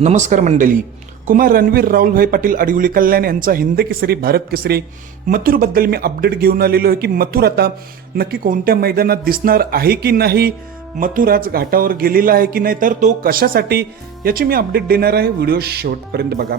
नमस्कार मंडळी. कुमार रणवीर राहुलभाई पाटील अडिवली कल्याण यांचा हिंद केसरी भारत केसरी. मथुरबद्दल मी अपडेट घेऊन आलेलो आहे की मथुर आता नक्की कोणत्या मैदानात दिसणार आहे की नाही? मथुर आज घाटावर गेलेला आहे की नाही? तर तो कशासाठी? याची मी अपडेट देणार आहे. व्हिडिओ शेवटपर्यंत बघा.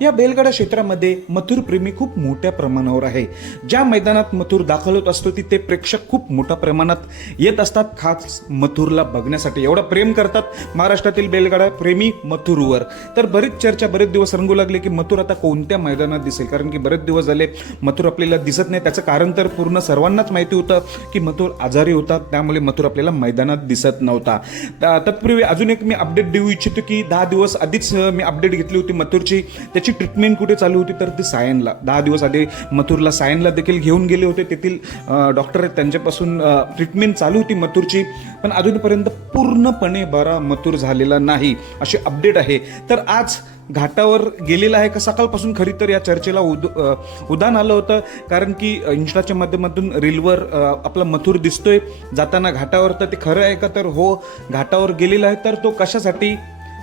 या बेलगाडा क्षेत्रामध्ये मथुर प्रेमी खूप मोठ्या प्रमाणावर आहे. ज्या मैदानात मथुर दाखल होत असतो तिथे प्रेक्षक खूप मोठ्या प्रमाणात येत असतात. खास मथुरला बघण्यासाठी एवढा प्रेम करतात महाराष्ट्रातील बेलगाडा प्रेमी मथुरवर. तर बरीच चर्चा बरेच दिवस रंगू लागले की मथुर आता कोणत्या मैदानात दिसेल? कारण की बरेच दिवस झाले मथुर आपल्याला दिसत नाही. त्याचं कारण तर पूर्ण सर्वांनाच माहिती होतं की मथुर आजारी होता त्यामुळे मथुर आपल्याला मैदानात दिसत नव्हता. तत्पूर्वी अजून एक मी अपडेट देऊ इच्छितो की दहा दिवस आधीच मी अपडेट घेतली होती मथुरची. त्याची ट्रीटमेंट कुठे चालू होती? तर ती सायनला. दहा दिवस आधी मथुरला सायनला देखील घेऊन गेले होते. तेथील डॉक्टर त्यांच्यापासून ट्रीटमेंट चालू होती मथुरची. पण अजूनपर्यंत पूर्णपणे बरा मथुर झालेला नाही अशी अपडेट आहे. तर आज घाटावर गेलेला आहे का? सकाळपासून खरी तर या चर्चेला उद उदान आलं होतं. कारण की इंस्टाच्या माध्यमातून रीलवर आपला मथुर दिसतोय. जाताना घाटावर तर ते खरं आहे का? तर हो घाटावर गेलेला आहे. तर तो कशासाठी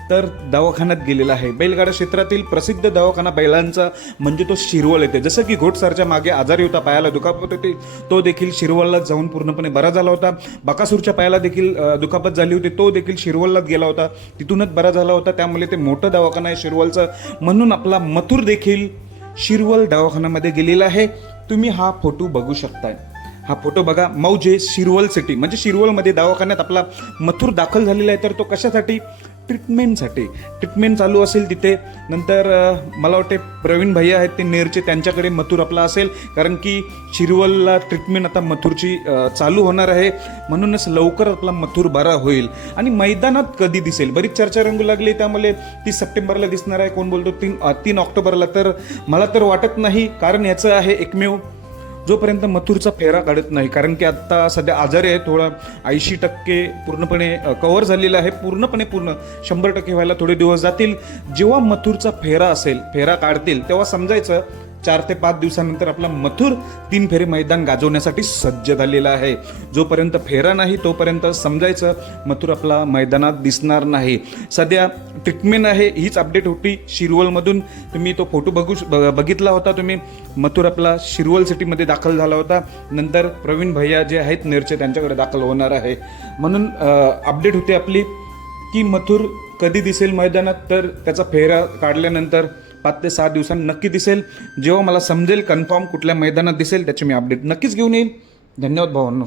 तर दवाखान्यात गेलेला आहे. बैलगाडा क्षेत्रातील प्रसिद्ध दवाखाना बैलांचा म्हणजे तो शिरवळ येते जसं की घोटसारच्या मागे आजारी होता पायाला दुखापत होती तो देखील शिरवळला जाऊन पूर्णपणे बरा झाला होता. बकासूरच्या पायाला देखील दुखापत झाली होती तो देखील शिरवललाच गेला होता. तिथूनच बरा झाला होता. त्यामुळे ते मोठं दवाखाना आहे शिरवलचं म्हणून आपला मथुर देखील शिरवल दवाखान्यामध्ये गेलेला आहे. तुम्ही हा फोटो बघू शकताय. हा फोटो बघा मौजे शिरवल सिटी. म्हणजे शिरवलमध्ये दवाखान्यात आपला मथुर दाखल झालेला आहे. तर तो कशासाठी? ट्रीटमेंटसाठी ट्रीटमेंट चालू असेल तिथे नंतर मला वाटते प्रवीण भैया आहेत ते नेरचे त्यांच्याकडे मथुर आपला असेल. कारण की शिरवलला ट्रीटमेंट आता मथुरची चालू होणार आहे. म्हणूनच लवकर आपला मथुर बरा होईल. आणि मैदानात कधी दिसेल? बरीच चर्चा रंगू लागली त्यामुळे तीस सप्टेंबरला दिसणार आहे. कोण बोलतो? तीन तीन ऑक्टोबरला. तर मला तर वाटत नाही. कारण याचं आहे एकमेव जोपर्यंत मथुरचा फेरा काढत नाही कारण की आता सध्या आजारी आहे थोडा ऐंशी टक्के पूर्णपणे कव्हर झालेला आहे पूर्णपणे पूर्ण शंभर टक्के व्हायला थोडे दिवस जातील. जेव्हा मथुरचा फेरा असेल फेरा काढतील तेव्हा समजायचं चार ते पाच दिवसानंतर आपला मथुर तीन फेरे मैदान गाजवण्यासाठी सज्ज झालेला आहे. जोपर्यंत फेरा नाही तोपर्यंत समजायचं मथुर आपला मैदानात दिसणार नाही. सध्या ट्रीटमेंट आहे हीच अपडेट होती शिरवलमधून. तुम्ही तो फोटो बघू ब- बघितला होता तुम्ही. मथुर आपला शिरवल सिटीमध्ये दाखल झाला होता. नंतर प्रवीण भैया जे आहेत नेरचे त्यांच्याकडे दाखल होणार आहे. म्हणून अपडेट होते आपली की मथुर कधी दिसेल मैदानात? तर त्याचा फेरा काढल्यानंतर पाच ते सहा दिवसांनी नक्की दिसेल. जेव्हा मला समजेल कन्फर्म कुठल्या मैदानात दिसेल त्याची मी अपडेट नक्कीच घेऊन येईल धन्यवाद भावांनो.